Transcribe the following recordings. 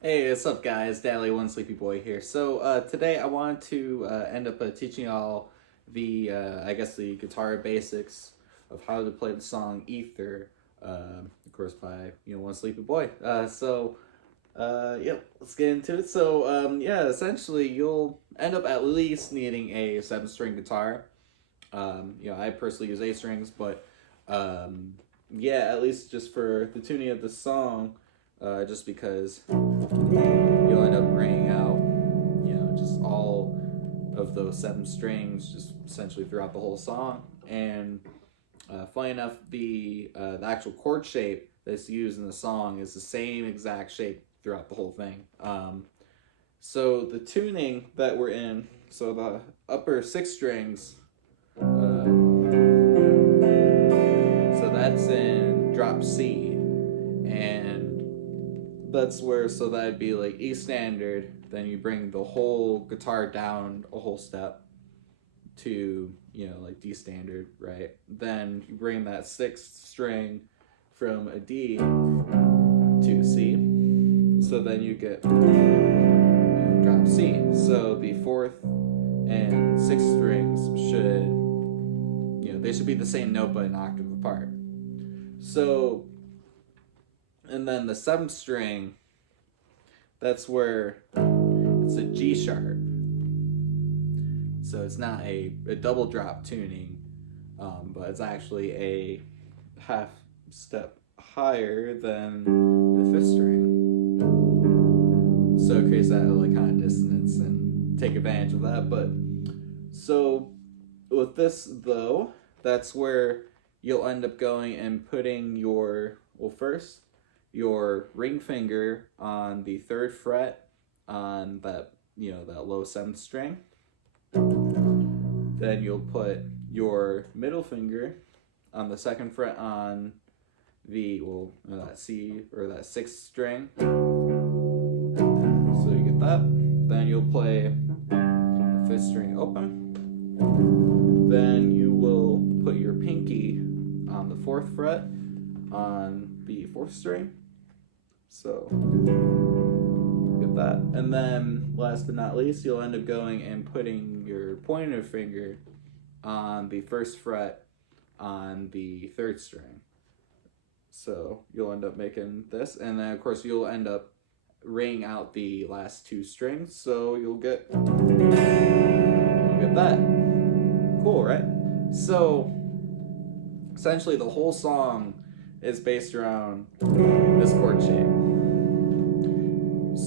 Hey, what's up, guys? Dally Onesleepyboi here. So today I wanted to end up teaching y'all I guess, the guitar basics of how to play the song "Aether," of course by Onesleepyboi. Yep, let's get into it. Yeah, essentially you'll end up at least needing a seven-string guitar. I personally use eight strings, but yeah, at least just for the tuning of the song, just because you'll end up bringing out, just all of those seven strings just essentially throughout the whole song. And funny enough, the actual chord shape that's used in the song is the same exact shape throughout the whole thing. So the tuning that we're in, so the upper six strings, so that's in drop C, and that's where, so that'd be like E standard, then you bring the whole guitar down a whole step to, like D standard, right? Then you bring that sixth string from a D to C, so then you get drop C. So the fourth and sixth strings should, they should be the same note but an octave apart. So, and then the seventh string, that's where it's a G sharp. So it's not a double drop tuning, but it's actually a half step higher than the fifth string. So it creates that like kind of dissonance and take advantage of that. But so with this though, that's where you'll end up going and putting first your ring finger on the third fret on that, that low seventh string. Then you'll put your middle finger on the second fret on that C or that sixth string. So you get that. Then you'll play the fifth string open. Then you will put your pinky on the fourth fret on the fourth string. So get that. And then last but not least, you'll end up going and putting your pointer finger on the first fret on the third string. So you'll end up making this, and then of course you'll end up ringing out the last two strings, so you'll get that. Cool, right? So essentially the whole song is based around this chord shape.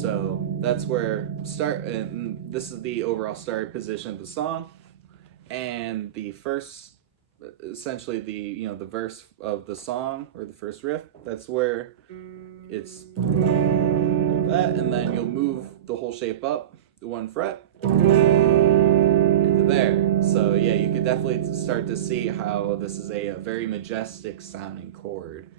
So that's where and this is the overall start position of the song. And the first, essentially the verse of the song, or the first riff, that's where it's like that, and then you'll move the whole shape up to one fret into there. So yeah, you could definitely start to see how this is a very majestic sounding chord.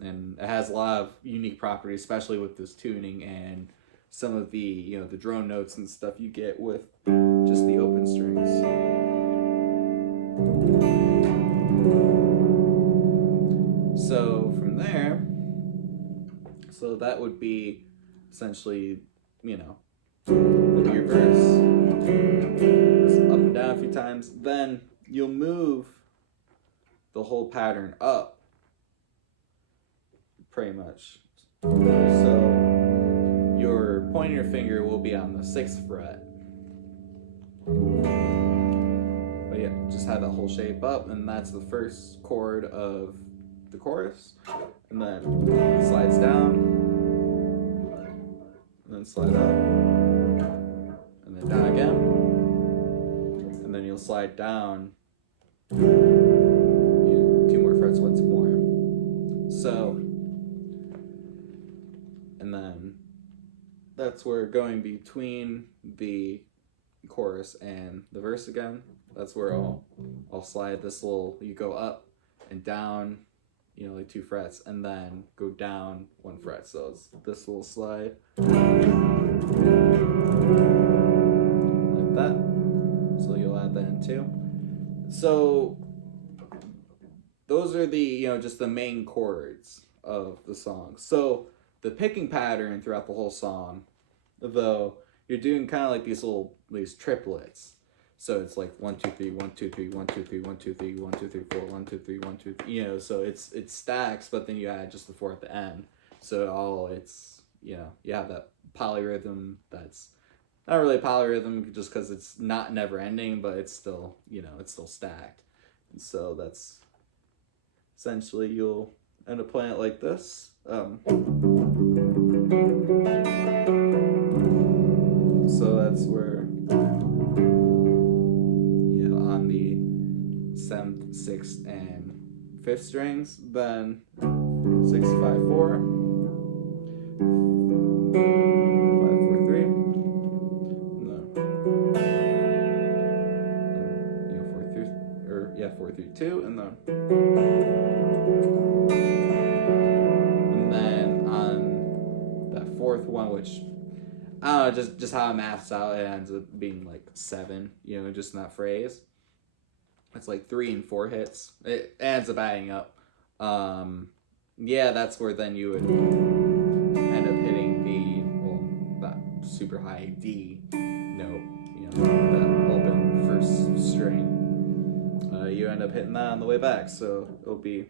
And it has a lot of unique properties, especially with this tuning and some of the the drone notes and stuff you get with just the open strings. So from there, so that would be essentially, your verse up and down a few times. Then you'll move the whole pattern up, pretty much. So your pointer finger will be on the sixth fret. But yeah, just have that whole shape up, and that's the first chord of the chorus. And then it slides down, and then slide up, and then down again. And then you'll slide down two more frets once more. So, and then that's where going between the chorus and the verse again, that's where I'll slide this you go up and down, like two frets, and then go down one fret. So it's this little slide like that. So you'll add that in too. So those are the, just the main chords of the song. So the picking pattern throughout the whole song, though, you're doing kind of like these triplets. So it's like 1 2 3 1 2 3 1 2 3 1 2 3 1 2 3 4 1 2 3 1 2 3. You know, so it stacks, but then you add just the 4 at the end. So it's you have that polyrhythm that's not really a polyrhythm just because it's not never ending, but it's still it's still stacked. And so that's essentially you'll end up playing it like this. So that's where on the 7th, 6th, and 5th strings, then 6 5 4, 5 4 3, no, 4 3 2, and then on that 4th one, which I don't know, just how it maths out, it ends up being like 7, just in that phrase. It's like 3 and 4 hits. It ends up adding up. That's where then you would end up hitting that super high D note, that open first string. You end up hitting that on the way back, so it'll be.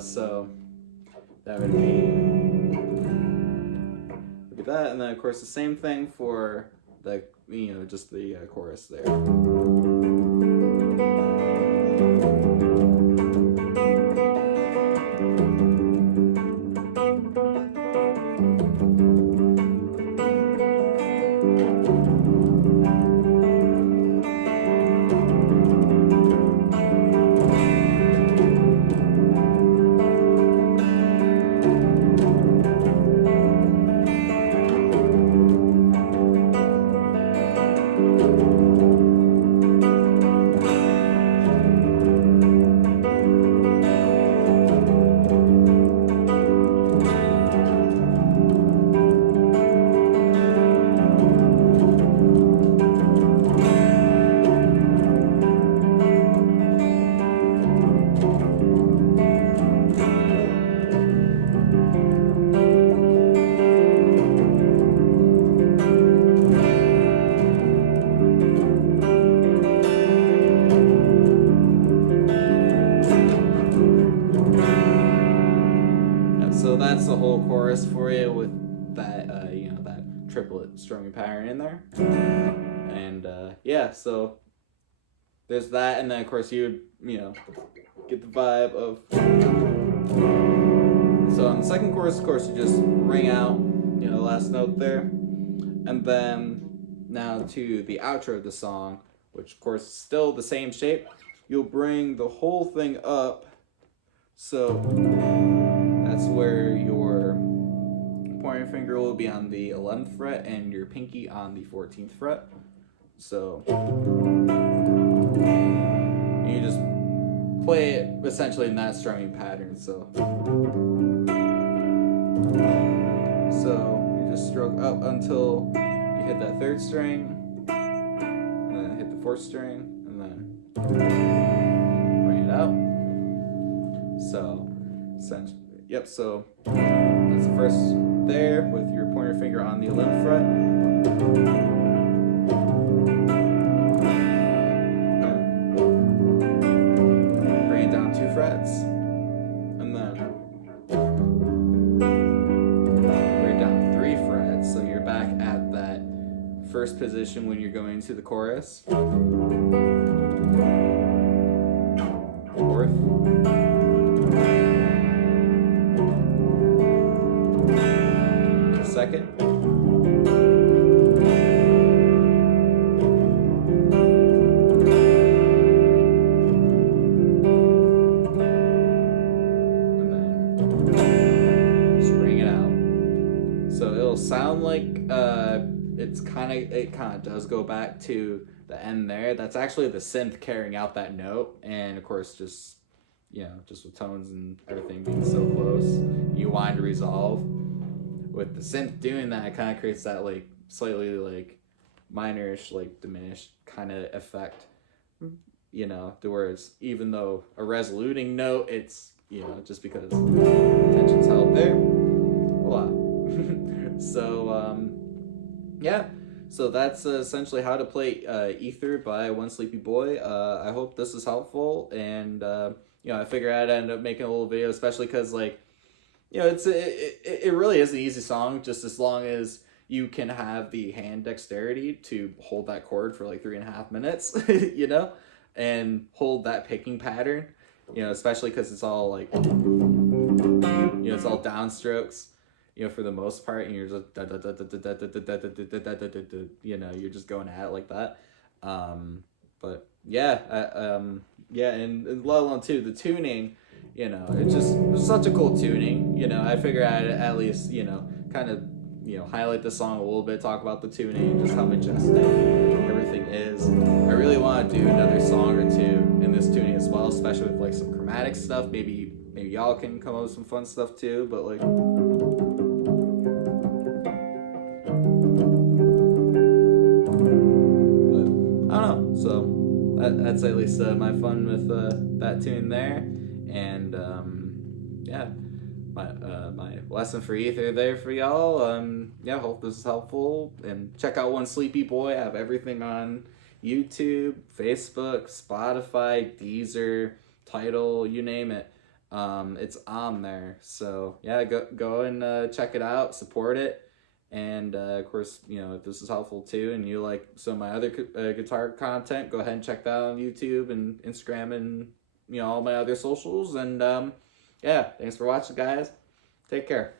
So that would be that, and then of course the same thing for the just the chorus there. So that's the whole chorus for you with that, that triplet strumming pattern in there. And so there's that, and then of course you would, get the vibe of. So on the second chorus, of course, you just ring out, the last note there, and then now to the outro of the song, which of course is still the same shape. You'll bring the whole thing up, so that's where your pointer finger will be on the 11th fret and your pinky on the 14th fret. So you just play it essentially in that strumming pattern. So you just stroke up until you hit that 3rd string, and then hit the 4th string, and then bring it out. So essentially. Yep, so that's the first there with your pointer finger on the 11th fret. Bring it down 2 frets. And then bring it down 3 frets. So you're back at that first position when you're going into the chorus. 4th. Second. And then just bring it out. So it'll sound like it kind of does go back to the end there. That's actually the synth carrying out that note, and of course just just with tones and everything being so close, you wind to resolve. With the synth doing that, it kind of creates that like slightly like minorish, like diminished kind of effect. To where it's, even though a resoluting note, it's just because tension's held there. Voila. So yeah. So that's essentially how to play Aether by Onesleepyboi. I hope this is helpful, and I figure I'd end up making a little video, especially because like it really is an easy song, just as long as you can have the hand dexterity to hold that chord for like 3.5 minutes, and hold that picking pattern, especially because it's all like, it's all downstrokes, for the most part, and you're just, you're just going at it like that. But yeah, and let alone too, the tuning, it's such a cool tuning. I figure I'd at least, kind of, highlight the song a little bit, talk about the tuning, just how majestic everything is. I really want to do another song or two in this tuning as well, especially with like some chromatic stuff. Maybe y'all can come up with some fun stuff too, but like, I don't know. So that's at least my fun with that tune there, and yeah, my lesson for Aether there for y'all. Hope this is helpful, and check out Onesleepyboi. I have everything on YouTube, Facebook, Spotify, Deezer, Tidal, you name it. It's on there. So yeah, go and check it out, support it. And of course, if this is helpful too, and you like some of my other guitar content, go ahead and check that out on YouTube and Instagram and all my other socials. And yeah, thanks for watching, guys. Take care.